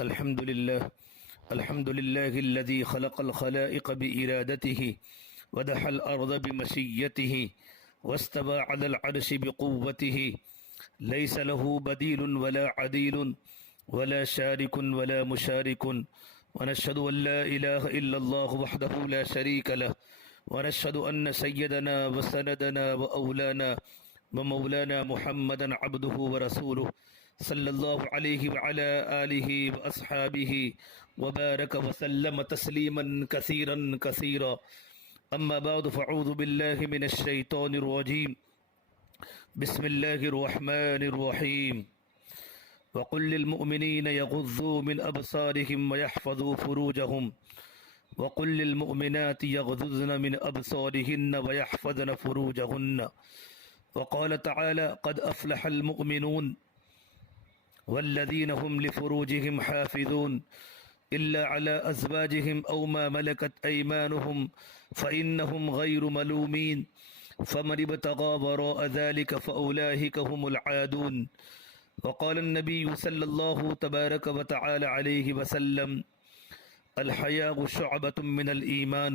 الحمد لله الذي خلق الخلائق بإرادته ودح الأرض بمشيته واستوى على العرش بقوته ليس له بديل ولا عديل ولا شارك ولا مشارك ونشهد أن لا إله إلا الله وحده لا شريك له ونشهد أن سيدنا وسندنا وأولانا ومولانا محمدا عبده ورسوله صلى الله عليه وعلى آله وأصحابه وبارك وسلم تسليما كثيرا كثيرا أما بعد فأعوذ بالله من الشيطان الرجيم بسم الله الرحمن الرحيم وقل للمؤمنين يغضوا من أبصارهم ويحفظوا فروجهم وقل للمؤمنات يغضضن من أبصارهن ويحفظن فروجهن وقال تعالى قد أفلح المؤمنون والذين هم لفروجهم حافظون إلا على أزواجهم أو ما ملكت أيمانهم فإنهم غير ملومين فمن ابتغى وراء ذلك فأولئك هم العادون وقال النبي صلى الله تبارك وتعالى عليه وسلم الحياء شعبة من الإيمان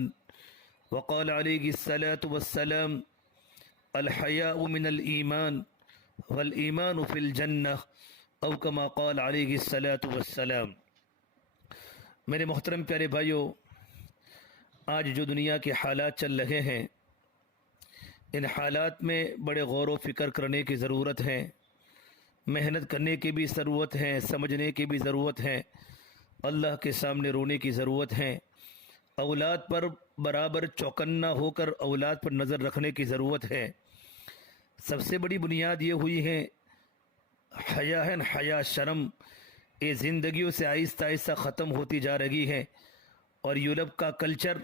وقال عليه الصلاة والسلام الحياء من الإيمان والإيمان في الجنة او کما قال علیہ الصلاۃ والسلام۔ میرے محترم پیارے بھائیوں، آج جو دنیا کے حالات چل رہے ہیں، ان حالات میں بڑے غور و فکر کرنے کی ضرورت ہے، محنت کرنے کی بھی ضرورت ہے، سمجھنے کی بھی ضرورت ہے، اللہ کے سامنے رونے کی ضرورت ہے، اولاد پر برابر چوکنا ہو کر اولاد پر نظر رکھنے کی ضرورت ہے۔ سب سے بڑی بنیاد یہ ہوئی ہے حیا شرم، یہ زندگیوں سے آہستہ آہستہ ختم ہوتی جا رہی ہے، اور یورپ کا کلچر،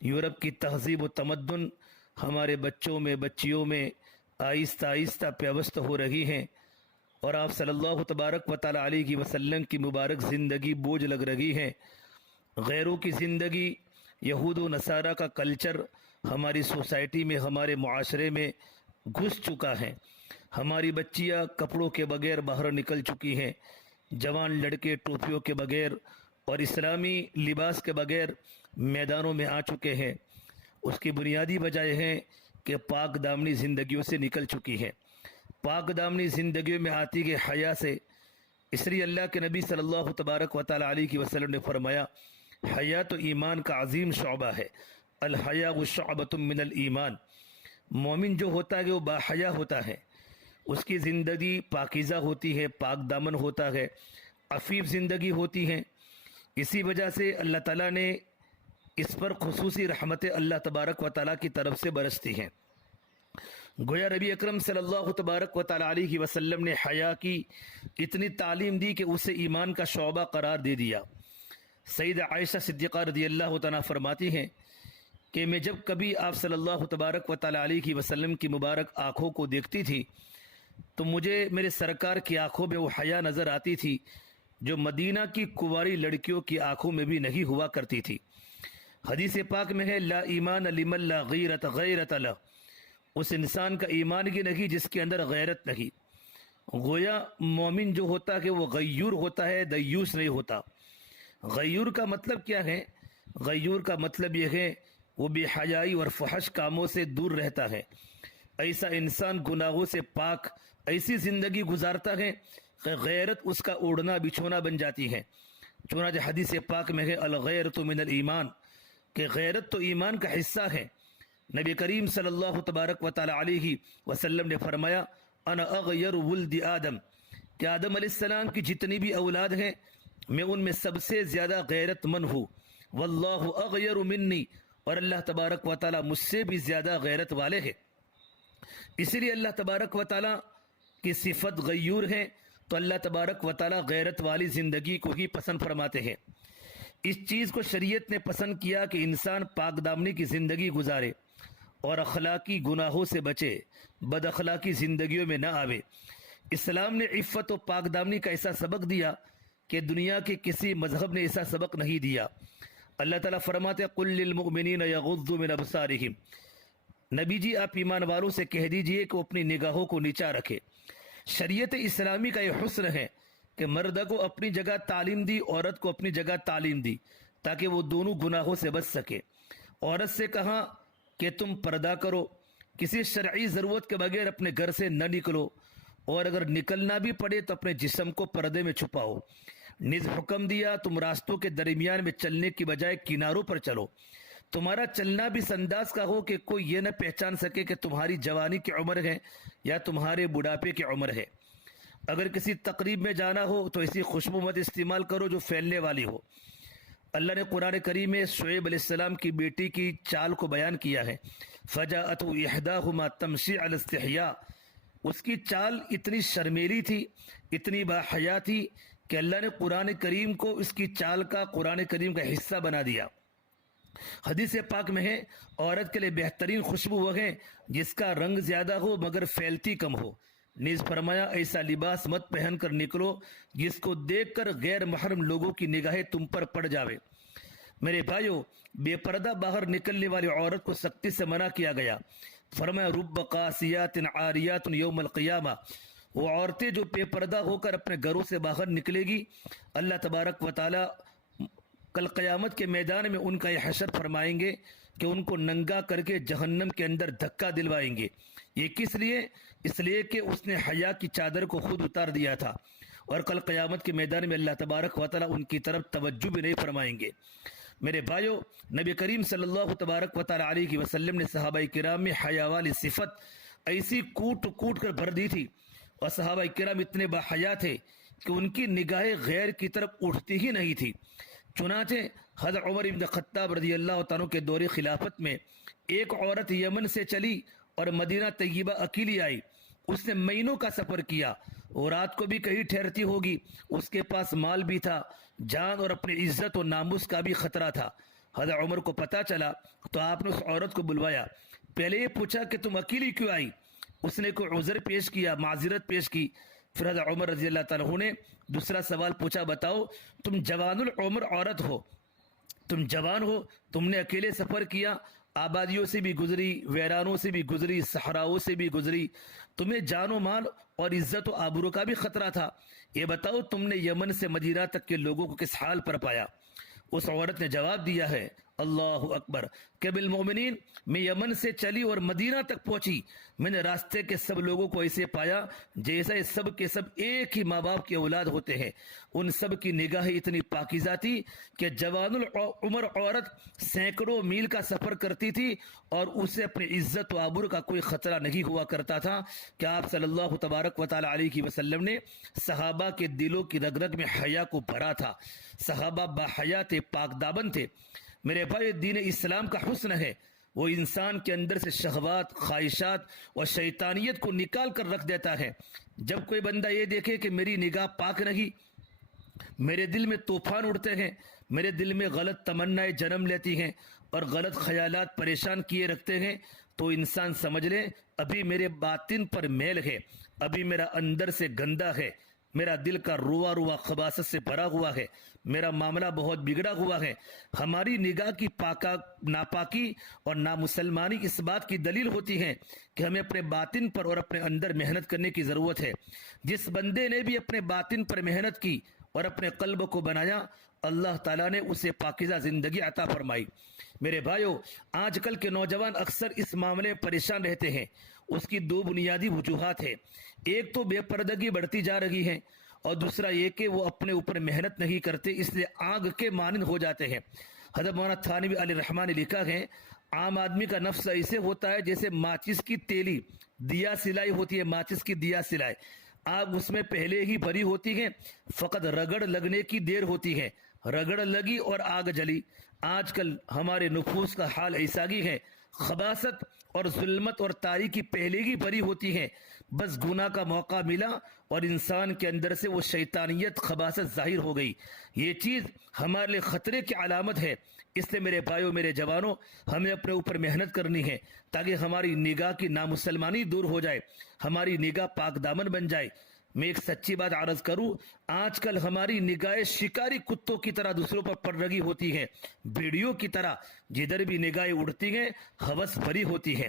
یورپ کی تہذیب و تمدن ہمارے بچوں میں بچیوں میں آہستہ آہستہ پیوست ہو رہی ہیں، اور آپ صلی اللہ تبارک و تعالی علیہ وسلم کی مبارک زندگی بوجھ لگ رہی ہے۔ غیروں کی زندگی، یہود و نصارہ کا کلچر ہماری سوسائٹی میں، ہمارے معاشرے میں گھس چکا ہے۔ ہماری بچیاں کپڑوں کے بغیر باہر نکل چکی ہیں، جوان لڑکے ٹوپیوں کے بغیر اور اسلامی لباس کے بغیر میدانوں میں آ چکے ہیں۔ اس کی بنیادی وجہ یہ ہے کہ پاک دامنی زندگیوں سے نکل چکی ہیں۔ پاک دامنی زندگیوں میں آتی کہ حیا سے، اس لیے اللہ کے نبی صلی اللہ تبارک و تعالی علیہ وسلم نے فرمایا حیا تو ایمان کا عظیم شعبہ ہے، الحیاء شعبۃ من الایمان۔ مومن جو ہوتا ہے وہ باحیا ہوتا ہے، اس کی زندگی پاکیزہ ہوتی ہے، پاک دامن ہوتا ہے، عفیف زندگی ہوتی ہے۔ اسی وجہ سے اللہ تعالیٰ نے اس پر خصوصی رحمت اللہ تبارک و تعالیٰ کی طرف سے برستی ہیں۔ گویا نبی اکرم صلی اللہ تبارک و تعالی علیہ وسلم نے حیا کی اتنی تعلیم دی کہ اسے ایمان کا شعبہ قرار دے دیا۔ سیدہ عائشہ صدیقہ رضی اللہ تعالیٰ فرماتی ہیں کہ میں جب کبھی آپ صلی اللہ تبارک و تعالی علیہ وسلم کی مبارک آنکھوں کو دیکھتی تھی تو مجھے میرے سرکار کی آنکھوں میں وہ حیا نظر آتی تھی جو مدینہ کی کنواری لڑکیوں کی آنکھوں میں بھی نہیں ہوا کرتی تھی۔ حدیث پاک میں ہے لا ایمان لمن لا غیرت غیرت له، اس انسان کا ایمان کی نہیں جس کے اندر غیرت نہیں۔ گویا مومن جو ہوتا ہے وہ غیور ہوتا ہے، دیوس نہیں ہوتا۔ غیور کا مطلب کیا ہے؟ غیور کا مطلب یہ ہے وہ بے حیائی اور فحش کاموں سے دور رہتا ہے۔ ایسا انسان گناہوں سے پاک ایسی زندگی گزارتا ہے کہ غیرت اس کا اوڑھنا بچھونا بن جاتی ہے۔ چنانچہ حدیث پاک میں ہے الغیرۃ من الایمان، کہ غیرت تو ایمان کا حصہ ہے۔ نبی کریم صلی اللہ تبارک و تعالی علیہ وسلم نے فرمایا انا اغیر ولد آدم، کہ آدم علیہ السلام کی جتنی بھی اولاد ہیں میں ان میں سب سے زیادہ غیرت مند ہوں، واللہ اغیر منی، اور اللہ تبارک و تعالی مجھ سے بھی زیادہ غیرت والے ہیں۔ اسی لیے اللہ تبارک و تعالیٰ کی صفت غیور ہے، تو اللہ تبارک و تعالیٰ غیرت والی زندگی کو ہی پسند فرماتے ہیں۔ اس چیز کو شریعت نے پسند کیا کہ انسان پاک دامنی کی زندگی گزارے اور اخلاقی گناہوں سے بچے، بد اخلاقی زندگیوں میں نہ آوے۔ اسلام نے عفت و پاک دامنی کا ایسا سبق دیا کہ دنیا کے کسی مذہب نے ایسا سبق نہیں دیا۔ اللہ تعالیٰ فرماتے قل للمؤمنین یغضوا من ابصارہم، نبی جی آپ ایمان والوں سے کہہ دیجئے کہ وہ اپنی نگاہوں کو نیچا رکھے۔ شریعت اسلامی کا یہ حسن ہے کہ مرد کو اپنی جگہ تعلیم دی، عورت کو اپنی جگہ تعلیم دی تاکہ وہ دونوں گناہوں سے بچ سکے۔ عورت سے کہا کہ تم پردہ کرو، کسی شرعی ضرورت کے بغیر اپنے گھر سے نہ نکلو، اور اگر نکلنا بھی پڑے تو اپنے جسم کو پردے میں چھپاؤ۔ نیز حکم دیا تم راستوں کے درمیان میں چلنے کی بجائے کناروں پر چلو، تمہارا چلنا بھی اس انداز کا ہو کہ کوئی یہ نہ پہچان سکے کہ تمہاری جوانی کی عمر ہے یا تمہارے بڑھاپے کی عمر ہے۔ اگر کسی تقریب میں جانا ہو تو ایسی خوشبو مت استعمال کرو جو پھیلنے والی ہو۔ اللہ نے قرآن کریم میں شعیب علیہ السلام کی بیٹی کی چال کو بیان کیا ہے، فَجَاءَتْهُ إِحْدَاهُمَا تَمْشِي عَلَى اسْتِحْيَاءٍ، اس کی چال اتنی شرمیلی تھی، اتنی باحیا تھی کہ اللہ نے قرآن کریم کو اس کی چال کا قرآن کریم کا حصہ بنا دیا۔ حدیث پاک میں ہے عورت کے لیے بہترین خوشبو وہ ہے جس کا رنگ زیادہ ہو مگر پھیلتی کم ہو۔ نیز فرمایا ایسا لباس مت پہن کر نکلو جس کو دیکھ کر غیر محرم لوگوں کی نگاہیں تم پر پڑ جاوے۔ میرے بھائیو، بے پردہ باہر نکلنے والی عورت کو سختی سے منع کیا گیا۔ فرمایا رب قاسیات عاریات یوم القیامہ، وہ عورتیں جو بے پردہ ہو کر اپنے گھروں سے باہر نکلے گی، اللہ تبارک و تعالی کل قیامت کے میدان میں ان کا یہ حشر فرمائیں گے کہ ان کو ننگا کر کے جہنم کے اندر دھکا دلوائیں گے۔ یہ کس لیے؟ اس لیے کہ اس نے حیا کی چادر کو خود اتار دیا تھا، اور کل قیامت کے میدان میں اللہ تبارک و تعالی ان کی طرف توجہ بھی نہیں فرمائیں گے۔ میرے بھائیو، نبی کریم صلی اللہ تبارک و تعالی علیہ وسلم نے صحابہ کرام میں حیا والی صفت ایسی کوٹ کوٹ کر بھر دی تھی، اور صحابہ کرام اتنے باحیا تھے کہ ان کی نگاہیں غیر کی طرف اٹھتی ہی نہیں تھی۔ چنانچہ حضرت عمر بن خطاب رضی اللہ تعالیٰ کے دور خلافت میں ایک عورت یمن سے چلی اور مدینہ طیبہ اکیلی آئی۔ اس نے مہینوں کا سفر کیا، اور رات کو بھی کہیں ٹھہرتی ہوگی۔ اس کے پاس مال بھی تھا، جان اور اپنی عزت و ناموس کا بھی خطرہ تھا۔ حضرت عمر کو پتہ چلا تو آپ نے اس عورت کو بلوایا۔ پہلے یہ پوچھا کہ تم اکیلی کیوں آئی؟ اس نے کوئی عذر پیش کیا، معذرت پیش کی۔ پھر حضرت عمر رضی اللہ تعالیٰ نے دوسرا سوال پوچھا، بتاؤ تم جوان العمر عورت ہو، تم جوان ہو، تم نے اکیلے سفر کیا، آبادیوں سے بھی گزری، ویرانوں سے بھی گزری، صحراؤں سے بھی گزری، تمہیں جان و مال اور عزت و آبرو کا بھی خطرہ تھا، یہ بتاؤ تم نے یمن سے مدینہ تک کے لوگوں کو کس حال پر پایا؟ اس عورت نے جواب دیا ہے، اللہ اکبر، کہ بالمؤمنین میں یمن سے چلی اور مدینہ تک پہنچی، میں نے راستے کے سب لوگوں کو ایسے پایا جیسے سب کے سب ایک ہی ماں باپ کے اولاد ہوتے ہیں۔ ان سب کی نگاہیں اتنی پاکیزہ تھی کہ جوان العمر عورت سینکڑوں میل کا سفر کرتی تھی اور اسے اپنی عزت و آبرو کا کوئی خطرہ نہیں ہوا کرتا تھا کہ آپ صلی اللہ تبارک و تعالی علیہ وسلم نے صحابہ کے دلوں کی رگ رگ میں حیا کو بھرا تھا۔ صحابہ باحیا تھے، پاک دامن تھے۔ میرے بھائی، دین اسلام کا حسن ہے، وہ انسان کے اندر سے شہوات، خواہشات اور شیطانیت کو نکال کر رکھ دیتا ہے۔ جب کوئی بندہ یہ دیکھے کہ میری نگاہ پاک نہیں، میرے دل میں طوفان اڑتے ہیں، میرے دل میں غلط تمنائیں جنم لیتی ہیں اور غلط خیالات پریشان کیے رکھتے ہیں، تو انسان سمجھ لے ابھی میرے باطن پر میل ہے، ابھی میرا اندر سے گندا ہے، میرا دل کا روا روا خباثت سے بھرا ہوا ہے، میرا معاملہ بہت بگڑا ہوا ہے۔ ہماری نگاہ کی ناپاکی اور نامسلمانی اس بات کی دلیل ہوتی ہے کہ ہمیں اپنے باطن پر اور اپنے اندر محنت کرنے کی ضرورت ہے۔ جس بندے نے بھی اپنے باطن پر محنت کی اور اپنے قلب کو بنایا، اللہ تعالیٰ نے اسے پاکیزہ زندگی عطا فرمائی۔ میرے بھائیو، آج کل کے نوجوان اکثر اس معاملے میں پریشان رہتے ہیں۔ اس کی دو بنیادی وجوہات ہیں، ایک تو بے پردگی بڑھتی جا رہی ہے، اور دوسرا یہ کہ وہ اپنے اوپر محنت نہیں کرتے، اس لیے آگ کے مانند ہو جاتے ہیں۔ حضرت مولانا تھانوی علیہ الرحمٰن نے لکھا ہے، عام آدمی کا نفس ایسے ہوتا ہے جیسے ماچس کی تیلی دیا سلائی ہوتی ہے، ماچس کی دیا سلائی، آگ اس میں پہلے ہی بھری ہوتی ہے، فقط رگڑ لگنے کی دیر ہوتی ہے، رگڑ لگی اور آگ جلی۔ آج کل ہمارے نفوس کا حال ایسا ہی ہے، خباثت اور ظلمت اور تاریکی پہلے ہی بھری ہوتی ہے، بس گناہ کا موقع ملا اور انسان کے اندر سے وہ شیطانیت، خباثت ظاہر ہو گئی۔ یہ چیز ہمارے لیے خطرے کی علامت ہے، اس لیے میرے بھائیوں، میرے جوانوں، ہمیں اپنے اوپر محنت کرنی ہے تاکہ ہماری نگاہ کی نامسلمانی دور ہو جائے، ہماری نگاہ پاک دامن بن جائے۔ میں ایک سچی بات عرض کروں، آج کل ہماری نگاہیں شکاری کتوں کی طرح دوسروں پر پڑ رہی ہوتی ہیں، بھیڑیوں کی طرح، جدھر بھی نگاہیں اڑتی ہیں ہوس بھری ہوتی ہیں۔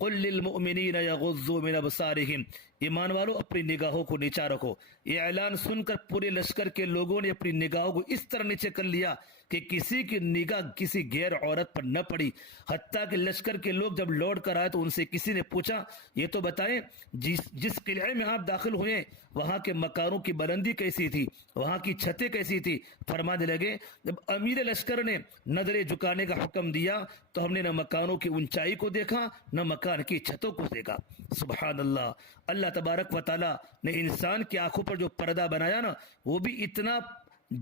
قل للمؤمنین یغضوا من ابصارہم، ایمان والو اپنی نگاہوں کو نیچا رکھو۔ یہ اعلان سن کر پورے لشکر کے لوگوں نے اپنی نگاہوں کو اس طرح نیچے کر لیا کہ کسی کی نگاہ کسی غیر عورت پر نہ پڑی۔ حتیٰ کہ لشکر کے لوگ جب لوٹ کر آئے تو ان سے کسی نے پوچھا یہ تو بتائیں جس قلعے میں آپ داخل ہوئے وہاں کے مکانوں کی بلندی کیسی تھی، وہاں کی چھتیں کیسی تھی؟ فرمانے لگے جب امیر لشکر نے نظریں جھکانے کا حکم دیا تو ہم نے نہ مکانوں کی اونچائی کو دیکھا نہ مکان کی چھتوں کو دیکھا۔ سبحان اللہ، اللہ تبارک و تعالیٰ نے انسان کی آنکھوں پر جو پردہ بنایا نا، وہ بھی اتنا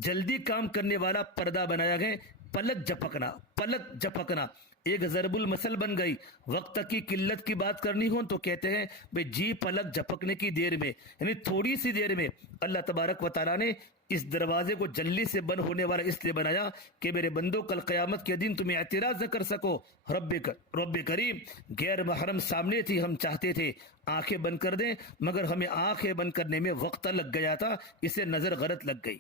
جلدی کام کرنے والا پردہ بنایا گیا، پلک جھپکنا ایک ضرب المثل بن گئی۔ وقت کی قلت کی بات کرنی ہو تو کہتے ہیں بھئی جی پلک جھپکنے کی دیر میں، یعنی تھوڑی سی دیر میں اللہ تبارک و تعالیٰ نے اس دروازے کو جلدی سے بند ہونے والا اس لیے بنایا کہ میرے بندوں کل قیامت کے دن تمہیں اعتراض نہ کر سکو۔ رب کریم غیر محرم سامنے تھی، ہم چاہتے تھے آنکھیں بند کر دیں مگر ہمیں آنکھیں بند کرنے میں وقت لگ گیا تھا، اسے نظر غلط لگ گئی۔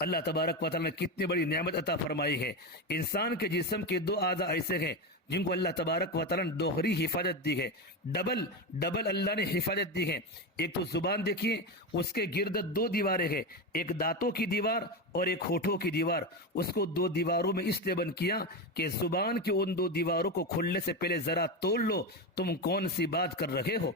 اللہ تبارک و تعالیٰ نے کتنی بڑی نعمت عطا فرمائی ہے۔ انسان کے جسم کے دو اعضاء ایسے ہیں جن کو اللہ تبارک و تعالیٰ نے دوہری حفاظت دی ہے، ڈبل اللہ نے حفاظت دی ہے۔ ایک تو زبان دیکھیے، اس کے گرد دو دیواریں ہیں، ایک دانتوں کی دیوار اور ایک ہونٹوں کی دیوار۔ اس کو دو دیواروں میں اس لیے بند کیا کہ زبان کی ان دو دیواروں کو کھلنے سے پہلے ذرا تول لو تم کون سی بات کر رہے ہو۔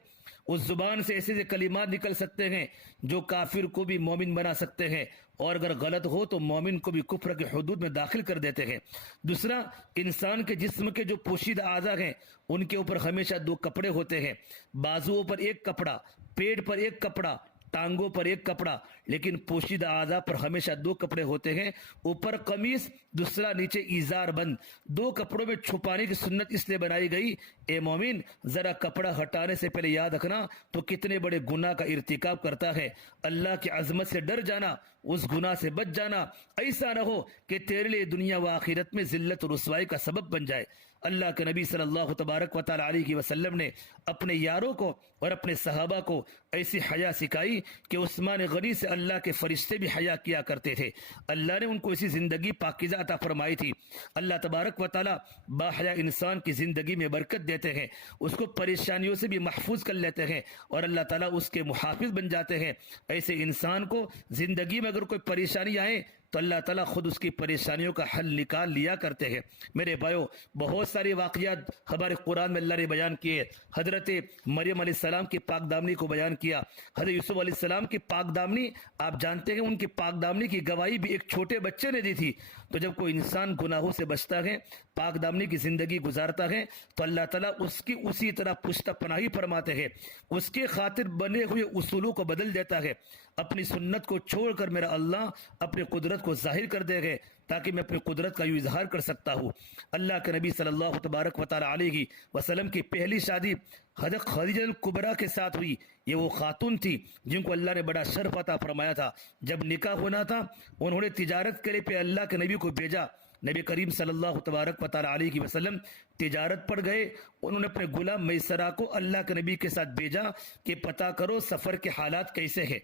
اس زبان سے ایسے کلمات نکل سکتے ہیں جو کافر کو بھی مومن بنا سکتے ہیں، اور اگر غلط ہو تو مومن کو بھی کفر کے حدود میں داخل کر دیتے ہیں۔ دوسرا، انسان کے جسم کے جو پوشیدہ اعضاء ہیں ان کے اوپر ہمیشہ دو کپڑے ہوتے ہیں، بازوؤں پر ایک کپڑا، پیٹ پر ایک کپڑا، ٹانگوں پر ایک کپڑا، لیکن پوشیدہ اعضاء پر ہمیشہ دو کپڑے ہوتے ہیں، اوپر قمیص، دوسرا نیچے ازار بند۔ دو کپڑوں میں چھپانے کی سنت اس لیے بنائی گئی، اے مومن ذرا کپڑا ہٹانے سے پہلے یاد رکھنا تو کتنے بڑے گناہ کا ارتکاب کرتا ہے۔ اللہ کی عظمت سے ڈر جانا، اس گناہ سے بچ جانا، ایسا نہ ہو کہ تیرے لیے دنیا و آخرت میں ذلت و رسوائی کا سبب بن جائے۔ اللہ کے نبی صلی اللہ تبارک و تعالی علیہ وسلم نے اپنے یاروں کو اور اپنے صحابہ کو ایسی حیا سکھائی کہ عثمان غنی سے اللہ کے فرشتے بھی حیا کیا کرتے تھے۔ اللہ نے ان کو اسی زندگی پاکیزہ عطا فرمائی تھی۔ اللہ تبارک و تعالی باحیا انسان کی زندگی میں برکت دیتے ہیں، اس کو پریشانیوں سے بھی محفوظ کر لیتے ہیں اور اللہ تعالیٰ اس کے محافظ بن جاتے ہیں۔ ایسے انسان کو زندگی میں اگر کوئی پریشانی آئے تو اللہ تعالیٰ خود اس کی پریشانیوں کا حل نکال لیا کرتے ہیں۔ میرے بھائیو، بہت سارے واقعات ہمارے قرآن میں اللہ نے بیان کیے۔ حضرت مریم علیہ السلام کی پاک دامنی کو بیان کیا، حضرت یوسف علیہ السلام کی پاک دامنی، آپ جانتے ہیں ان کی پاک دامنی کی گواہی بھی ایک چھوٹے بچے نے دی تھی۔ تو جب کوئی انسان گناہوں سے بچتا ہے، پاک دامنی کی زندگی گزارتا ہے تو اللہ تعالیٰ اس کی اسی طرح پشت پناہی فرماتے ہیں، اس کے خاطر بنے ہوئے اصولوں کو بدل دیتا ہے۔ اپنی سنت کو چھوڑ کر میرا اللہ اپنے قدرت کو ظاہر کر دے گے تاکہ میں اپنی قدرت کا یوں اظہار کر سکتا ہوں۔ اللہ کے نبی صلی اللہ تبارک و تعالی علیہ وسلم کی پہلی شادی حضرت خدیجہ الکبریٰ کے ساتھ ہوئی۔ یہ وہ خاتون تھی جن کو اللہ نے بڑا شرف عطا فرمایا تھا۔ جب نکاح ہونا تھا انہوں نے تجارت کے لیے پہ اللہ کے نبی کو بھیجا۔ نبی کریم صلی اللہ تبارک و تعالی علیہ وسلم تجارت پر گئے، انہوں نے اپنے غلام میسرہ کو اللہ کے نبی کے ساتھ بھیجا کہ پتہ کرو سفر کے حالات کیسے ہیں۔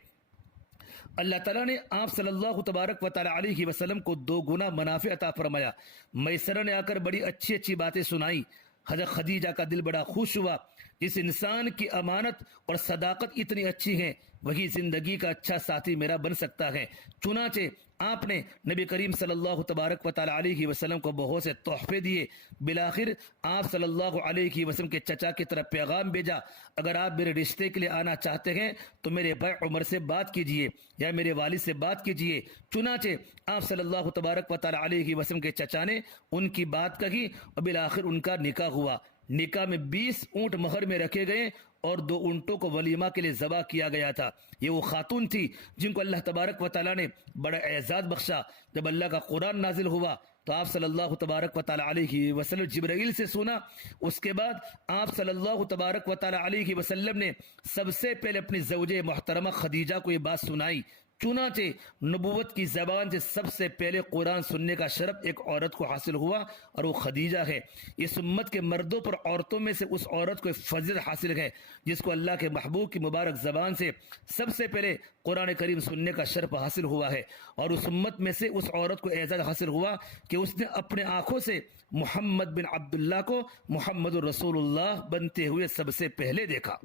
اللہ تعالیٰ نے آپ صلی اللہ تبارک و تعالی علیہ وسلم کو دو گنا منافع عطا فرمایا۔ میسرہ نے آ کر بڑی اچھی اچھی باتیں سنائی، حضرت خدیجہ کا دل بڑا خوش ہوا۔ جس انسان کی امانت اور صداقت اتنی اچھی ہے وہی زندگی کا اچھا ساتھی میرا بن سکتا ہے۔ چنانچہ آپ نے نبی کریم صلی اللہ تبارک و تعالی علیہ وسلم کو بہت سے تحفے دیے۔ بالآخر آپ صلی اللہ علیہ وسلم کے چچا کی طرف پیغام بھیجا، اگر آپ میرے رشتے کے لیے آنا چاہتے ہیں تو میرے بھائی عمر سے بات کیجئے یا میرے والد سے بات کیجئے۔ چنانچہ آپ صلی اللہ تبارک و تعالی علیہ وسلم کے چچا نے ان کی بات کہی اور بالآخر ان کا نکاح ہوا۔ نکاح میں 20 اونٹ مہر میں رکھے گئے اور 2 اونٹوں کو ولیمہ کے لیے ذبح کیا گیا تھا۔ یہ وہ خاتون تھی جن کو اللہ تبارک و تعالیٰ نے بڑا اعزاز بخشا۔ جب اللہ کا قرآن نازل ہوا تو آپ صلی اللہ تبارک و تعالیٰ علیہ وسلم جبرائیل سے سنا۔ اس کے بعد آپ صلی اللہ تبارک و تعالیٰ علیہ وسلم نے سب سے پہلے اپنی زوجہ محترمہ خدیجہ کو یہ بات سنائی چنانچہ نبوت کی زبان سے سب سے پہلے قرآن سننے کا شرف ایک عورت کو حاصل ہوا اور وہ خدیجہ ہے۔ اس امت کے مردوں پر عورتوں میں سے اس عورت کو فضیلت حاصل ہے جس کو اللہ کے محبوب کی مبارک زبان سے سب سے پہلے قرآن کریم سننے کا شرف حاصل ہوا ہے، اور اس امت میں سے اس عورت کو اعزاز حاصل ہوا کہ اس نے اپنے آنکھوں سے محمد بن عبداللہ کو محمد رسول اللہ بنتے ہوئے سب سے پہلے دیکھا۔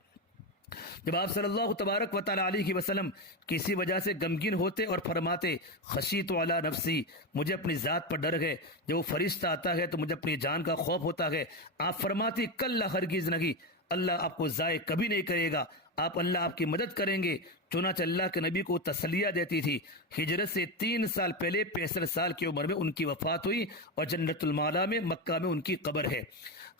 جب آپ صلی اللہ تبارک و تعالی علیہ وسلم کسی وجہ سے غمگین ہوتے اور فرماتے خشیت علی نفسی، مجھے اپنی ذات پر ڈر ہے، جب وہ فرشتہ آتا ہے تو مجھے اپنی جان کا خوف ہوتا ہے، آپ فرماتی کلا ہرگز نہیں، اللہ آپ کو ضائع کبھی نہیں کرے گا، اللہ آپ کی مدد کریں گے۔ چنانچہ اللہ کے نبی کو تسلیہ دیتی تھی۔ ہجرت سے 3 سال پہلے 65 سال کی عمر میں ان کی وفات ہوئی اور جنت المعلا میں مکہ میں ان کی قبر ہے۔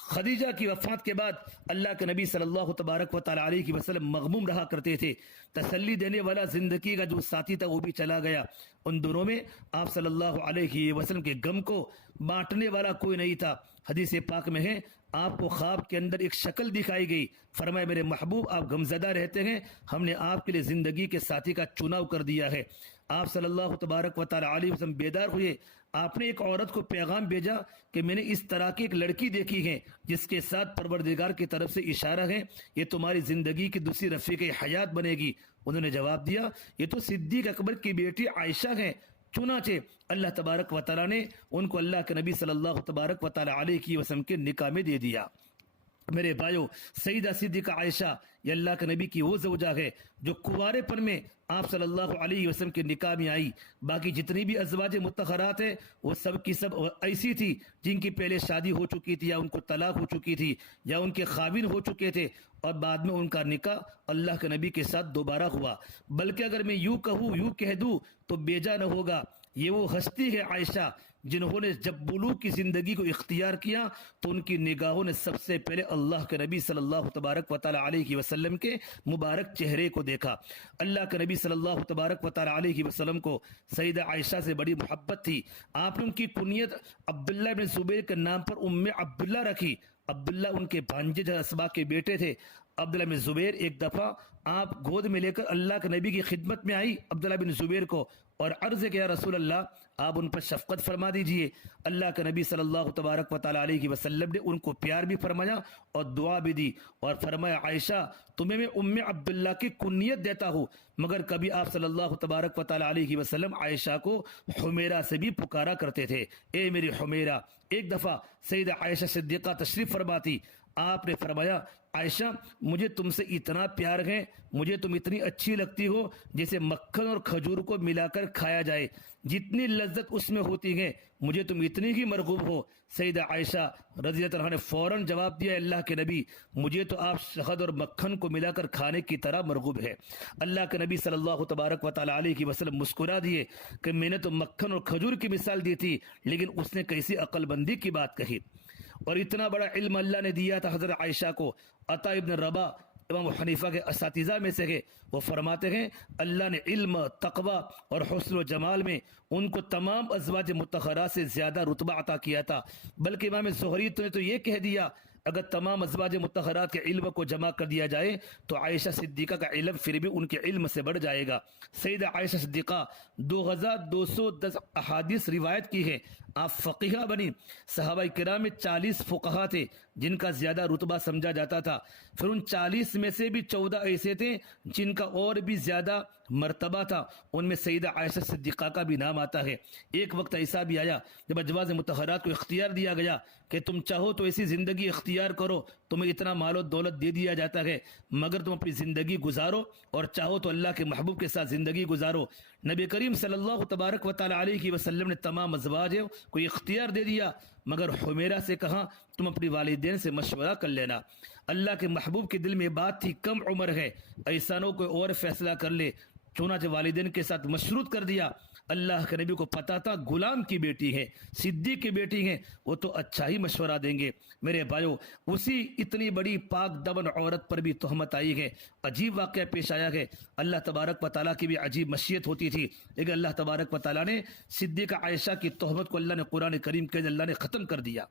خدیجہ کی وفات کے بعد اللہ کے نبی صلی اللہ تبارک و تعالی علیہ وسلم مغموم رہا کرتے تھے۔ تسلی دینے والا زندگی کا جو ساتھی تھا وہ بھی چلا گیا۔ ان دنوں میں آپ صلی اللہ علیہ وسلم کے غم کو بانٹنے والا کوئی نہیں تھا۔ حدیث پاک میں ہے آپ کو خواب کے اندر ایک شکل دکھائی گئی، فرمایا میرے محبوب آپ غمزدہ رہتے ہیں، ہم نے آپ کے لیے زندگی کے ساتھی کا چناؤ کر دیا ہے۔ آپ صلی اللہ تبارک و تعالی علیہ وسلم بیدار ہوئے۔ آپ نے ایک عورت کو پیغام بھیجا کہ میں نے اس طرح کی ایک لڑکی دیکھی ہے جس کے ساتھ پروردگار کی طرف سے اشارہ ہے، یہ تمہاری زندگی کی دوسری رفیق حیات بنے گی۔ انہوں نے جواب دیا یہ تو صدیق اکبر کی بیٹی عائشہ ہے۔ چنانچہ اللہ تبارک و تعالی نے ان کو اللہ کے نبی صلی اللہ تبارک و تعالی علیہ وسلم کے نکاح میں دے دیا۔ میرے بھائیو، سیدہ صدیقہ عائشہ یہ اللہ کے نبی کی وہ زوجہ ہے جو کنوارے پن میں آپ صلی اللہ علیہ وسلم کے نکاح میں آئی۔ باقی جتنی بھی ازواج مطہرات ہیں وہ سب کی سب ایسی تھی جن کی پہلے شادی ہو چکی تھی یا ان کو طلاق ہو چکی تھی یا ان کے خاوند ہو چکے تھے اور بعد میں ان کا نکاح اللہ کے نبی کے ساتھ دوبارہ ہوا۔ بلکہ اگر میں یوں کہہ دوں تو بیجا نہ ہوگا، یہ وہ ہستی ہے عائشہ جنہوں نے جب بلوغ کی زندگی کو اختیار کیا تو ان کی نگاہوں نے سب سے پہلے اللہ کے نبی صلی اللہ تبارک و تعالی علیہ وسلم کے مبارک چہرے کو دیکھا۔ اللہ کے نبی صلی اللہ تبارک و تعالی علیہ وسلم کو سیدہ عائشہ سے بڑی محبت تھی۔ آپ نے ان کی کنیت عبداللہ بن زبیر کے نام پر ام عبداللہ رکھی۔ عبداللہ ان کے بھانجے اسبا کے بیٹے تھے۔ عبداللہ بن زبیر ایک دفعہ آپ گود میں لے کر اللہ کے نبی کی خدمت میں آئی عبداللہ بن زبیر کو اور عرض کیا رسول اللہ آپ ان پر شفقت فرما دیجئے۔ اللہ کے نبی صلی اللہ تبارک و تعالی علیہ وسلم نے ان کو پیار بھی فرمایا اور دعا بھی دی اور فرمایا عائشہ تمہیں میں ام عبداللہ کی کنیت دیتا ہوں، مگر کبھی آپ صلی اللہ تبارک و تعالی علیہ وسلم عائشہ کو حمیرہ سے بھی پکارا کرتے تھے، اے میری حمیرہ۔ ایک دفعہ سیدہ عائشہ صدیقہ تشریف فرماتی، آپ نے فرمایا عائشہ مجھے تم سے اتنا پیار ہے، مجھے تم اتنی اچھی لگتی ہو جیسے مکھن اور کھجور کو ملا کر کھایا جائے، جتنی لذت اس میں ہوتی ہے مجھے تم اتنی ہی مرغوب ہو۔ سیدہ عائشہ رضی اللہ عنہا نے فوراً جواب دیا اللہ کے نبی مجھے تو آپ شہد اور مکھن کو ملا کر کھانے کی طرح مرغوب ہے۔ اللہ کے نبی صلی اللہ تبارک و تعالی علیہ وسلم مسکرا دیے کہ میں نے تو مکھن اور کھجور کی مثال دی تھی لیکن اس نے کیسی عقل بندی کی بات کہی۔ اور اتنا بڑا علم اللہ نے دیا تھا حضرت عائشہ کو۔ عطا ابن ربا امام حنیفہ کے اساتذہ میں سے ہے، وہ فرماتے ہیں اللہ نے علم، تقوی اور حسن و جمال میں ان کو تمام ازواج مطہرات سے زیادہ رتبہ عطا کیا تھا۔ بلکہ امام زہری نے تو یہ کہہ دیا اگر تمام ازواج مطہرات کے علم کو جمع کر دیا جائے تو عائشہ صدیقہ کا علم پھر بھی ان کے علم سے بڑھ جائے گا۔ سیدہ عائشہ صدیقہ 2210 احادیث روایت کی ہے۔ آپ فقیہ بنی۔ صحابہ کرام میں 40 فقہا تھے جن کا زیادہ رتبہ سمجھا جاتا تھا، پھر ان 40 میں سے بھی 14 ایسے تھے جن کا اور بھی زیادہ مرتبہ تھا، ان میں سیدہ عائشہ صدیقہ کا بھی نام آتا ہے۔ ایک وقت ایسا بھی آیا جب ازواج مطہرات کو اختیار دیا گیا کہ تم چاہو تو ایسی زندگی اختیار کرو، تمہیں اتنا مال و دولت دے دیا جاتا ہے مگر تم اپنی زندگی گزارو اور چاہو تو اللہ کے محبوب کے ساتھ زندگی گزارو۔ نبی کریم صلی اللہ تبارک و تعالی علیہ وسلم نے تمام ازواج کو اختیار دے دیا مگر حمیرہ سے کہا تم اپنی والدین سے مشورہ کر لینا۔ اللہ کے محبوب کے دل میں بات تھی کم عمر ہے، ایسا نہ کوئی اور فیصلہ کر لے، چنانچہ والدین کے ساتھ مشروط کر دیا۔ اللہ کے نبی کو پتا تھا غلام کی بیٹی ہے، صدیق کی بیٹی ہے، وہ تو اچھا ہی مشورہ دیں گے۔ میرے بھائیو اسی اتنی بڑی پاک دمن عورت پر بھی تہمت آئی ہے، عجیب واقعہ پیش آیا ہے۔ اللہ تبارک و تعالیٰ کی بھی عجیب مشیت ہوتی تھی لیکن اللہ تبارک و تعالیٰ نے صدیقہ عائشہ کی تہمت کو اللہ نے قرآن کریم کے اللہ نے ختم کر دیا۔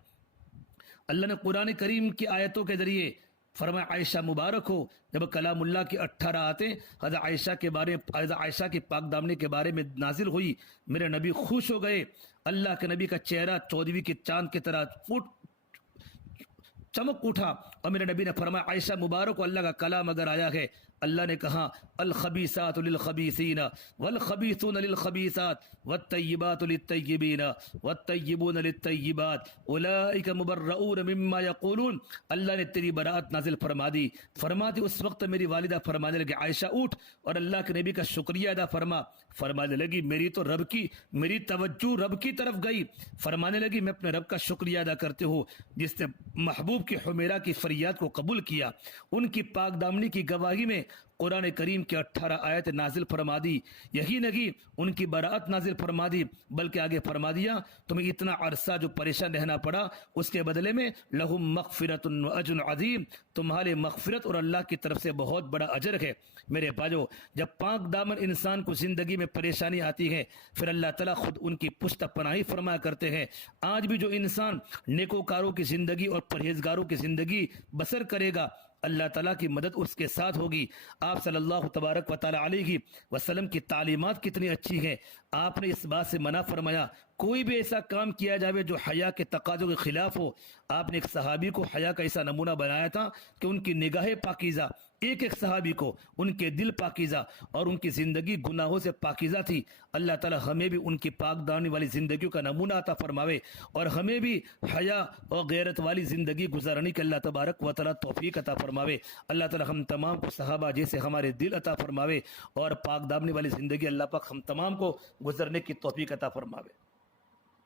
اللہ نے قرآن کریم کی آیتوں کے ذریعے فرمایا عائشہ مبارک ہو، جب کلام اللہ کی 18 آتے حضرت عائشہ کی پاک دامنی کے بارے میں نازل ہوئی، میرے نبی خوش ہو گئے، اللہ کے نبی کا چہرہ 14ویں کی چاند کی طرح چمک اٹھا، اور میرے نبی نے فرمایا عائشہ مبارک، اللہ کا کلام اگر آیا ہے، اللہ نے کہا الخبیثات للخبیثین والخبیثون للخبیثات والطیبات للطیبین والطیبون للطیبات اولئک مبرؤون مما یقولون، اللہ نے تیری براءت نازل فرما دی۔ اس وقت میری والدہ فرمانے لگی عائشہ اٹھ اور اللہ کے نبی کا شکریہ ادا فرمانے لگی میری توجہ رب کی طرف گئی، فرمانے لگی میں اپنے رب کا شکریہ ادا کرتے ہوں جس نے محبوب کی حمیرہ کی فریاد کو قبول کیا، ان کی پاک دامنی کی گواہی میں قرآن کریم کی 18 آیت نازل فرما دی، یہی نہیں ان کی براءت نازل فرما دی، بلکہ آگے فرما دیا تمہیں اتنا عرصہ جو پریشان رہنا پڑا اس کے بدلے میں لہم مغفرۃ و اجر عظیم، تمہارے مغفرت اور اللہ کی طرف سے بہت بڑا اجر ہے۔ میرے بھائیو، جب پاک دامن انسان کو زندگی میں پریشانی آتی ہے پھر اللہ تعالیٰ خود ان کی پشت پناہی فرمایا کرتے ہیں۔ آج بھی جو انسان نیکوکاروں کی زندگی اور پرہیزگاروں کی زندگی بسر کرے گا اللہ تعالیٰ کی مدد اس کے ساتھ ہوگی۔ آپ صلی اللہ تبارک و تعالیٰ علیہ وسلم کی تعلیمات کتنی اچھی ہیں، آپ نے اس بات سے منع فرمایا کوئی بھی ایسا کام کیا جائے جو حیا کے تقاضوں کے خلاف ہو۔ آپ نے ایک صحابی کو حیا کا ایسا نمونہ بنایا تھا کہ ان کی نگاہیں پاکیزہ، ایک صحابی کو ان کے دل پاکیزہ اور ان کی زندگی گناہوں سے پاکیزہ تھی۔ اللہ تعالی ہمیں بھی ان کی پاک دامنی والی زندگیوں کا نمونہ عطا فرماوے اور ہمیں بھی حیا اور غیرت والی زندگی گزارنے کی اللہ تبارک و تعالی توفیق عطا فرماوے۔ اللہ تعالی ہم تمام کو صحابہ جیسے ہمارے دل عطا فرماوے اور پاک دامنی والی زندگی اللہ پاک ہم تمام کو گزرنے کی توفیق عطا فرماوے۔